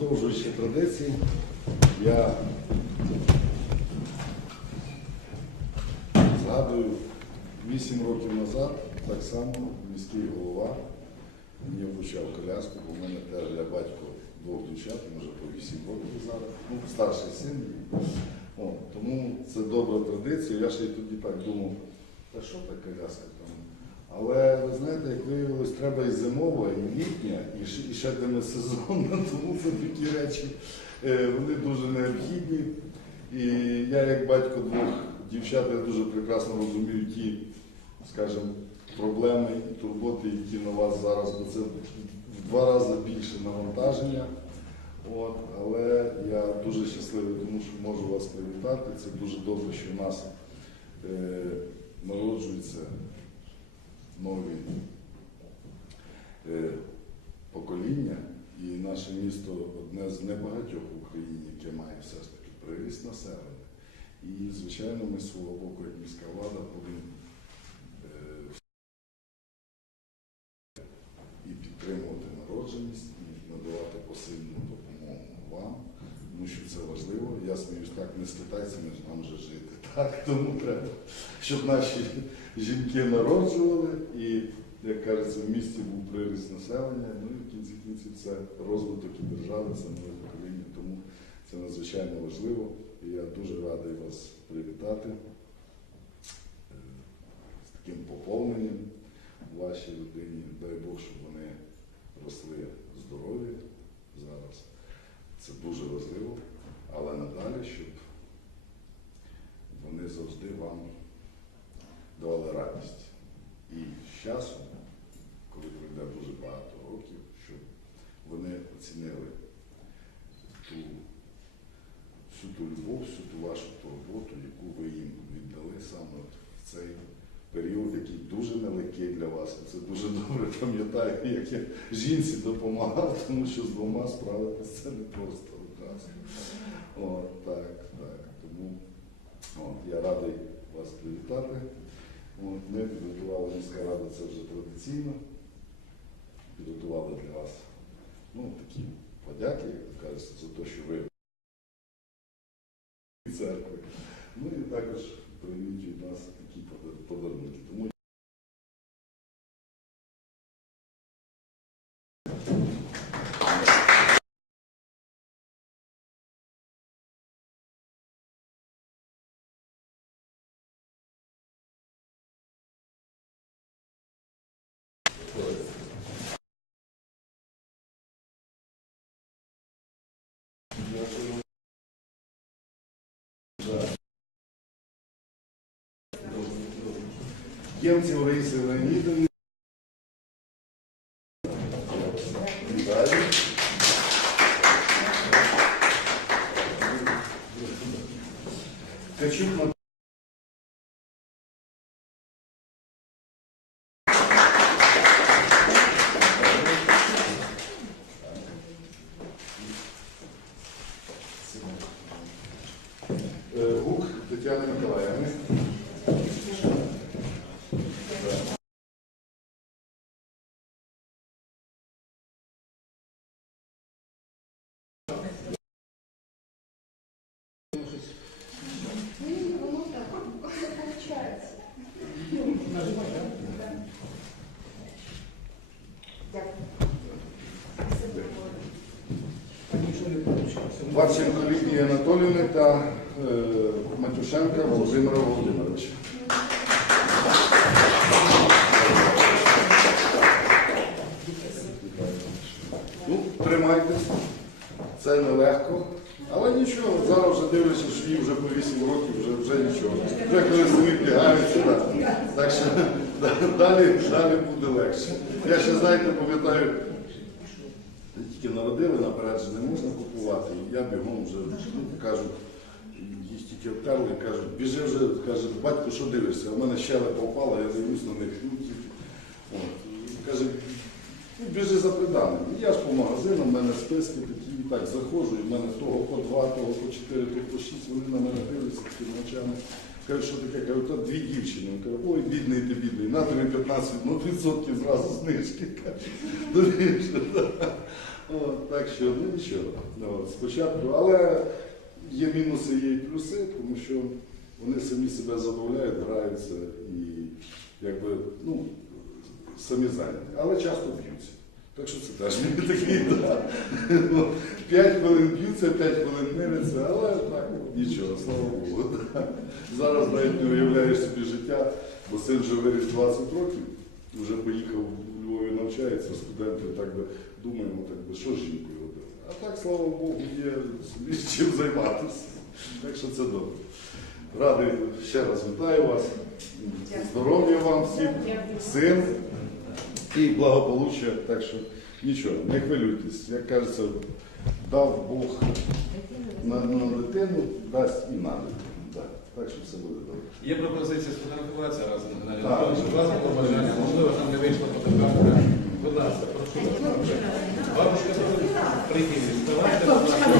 Продовжуючи традиції, я згадую, 8 років назад так само міський голова мені вручав коляску, бо в мене теж я батько двох дівчат, може по 8 років зараз, ну, старший син. О, тому це добра традиція. Я ще й тоді так думав, та що та коляска там? Але ви знаєте, як виявилось, треба і зимова, і літня, і ще, демисезонна, тому це такі речі е, вони дуже необхідні. І я, як батько двох дівчат, я дуже прекрасно розумію ті, скажімо, проблеми і турботи, які на вас зараз, бо це в два рази більше навантаження. От, але я дуже щасливий, тому що можу вас привітати. Це дуже добре, що в нас е, народжується нові е, покоління, і наше місто одне з небагатьох в Україні, яке має все ж таки приріст населення. І, звичайно, ми з свого боку, як міська влада, будемо е, і підтримувати народженість, і надавати посильну допомогу вам, тому що це важливо. Я сміюсь так, не з китайцями нам вже жити. Так, тому треба, щоб наші жінки народжували і, як кажеться, в місті був приріст населення. Ну і в кінці кінців це розвиток і держави, це нове покоління. Тому це надзвичайно важливо. І я дуже радий вас привітати е, з таким поповненням в вашій родині. Дай Бог, щоб вони росли здорові зараз. Це дуже важливо, але надалі, щоб вони завжди вам давали радість. І з часом, коли пройде дуже багато років, щоб вони оцінили ту, всю ту любов, всю ту вашу турботу, яку ви їм віддали саме от в цей період, який дуже нелегкий для вас. Це дуже добре пам'ятаю, як я жінці допомагав, тому що з двома справитися це не просто одразу. От, так, так. Тому от, я радий вас привітати. От, ми підготували міська рада, це вже традиційно. Підготували для Ємців Раїси Леонідовні. Ткачук Мат- Е, Гук Тетяни Миколаївни. Ну, так получается. Варченко Лідії Анатоліївни та е, Матюшенка Володимира Володимировича. Ну, тримайтесь, це нелегко. Але нічого, зараз вже дивлячись, що їй вже по 8 років, вже, вже нічого. Вже коли самі бігаються, так. так що далі, далі буде легше. Я ще, знаєте, пам'ятаю, тільки народили наперед, не можна купувати. Я бігом вже кажу, їх тільки обтерли, кажуть, біжи вже, каже, батько, що дивишся? В мене щелепа впала, я дивлюсь на них. Ну, тільки. Каже, ну, біжи за приданим. Я ж по магазинам, в мене списки такі, і так заходжу, і в мене того по два, того по чотири, того по шість, вони на мене дивляться такими очами. Кажуть, що таке? Кажу, та дві дівчини. Він каже, ой, бідний ти бідний, на тобі 15 ну, відсотків зразу знижки. Так що, ну нічого. Спочатку, але є мінуси, є і плюси, тому що вони самі себе задовольняють, граються і якби, ну, самі зайняті. Але часто б'ються. Так що це теж мені такий, да. Ну, П'ять хвилин б'ються, п'ять хвилин миряться, але так, нічого, слава Богу. Зараз навіть не уявляєш собі життя, бо син вже виріс 20 років, вже поїхав у Львові навчається, студенти так би думаємо, так би, що з жінкою робити. А так, слава Богу, є собі з чим займатися. Так що це добре. Радий ще раз вітаю вас. Здоров'я вам всім, сил і благополуччя. Так що нічого, не хвилюйтесь. Як кажеться, дав Бог на, на дитину, дасть і на дитину. Так, так що все буде добре. Є пропозиція сфотографуватися разом на Так. Анатолійович. У вас побажання, можливо, там не вийшла фотографія. Будь ласка, прошу. Бабушка, прийдіть, вставайте, будь ласка.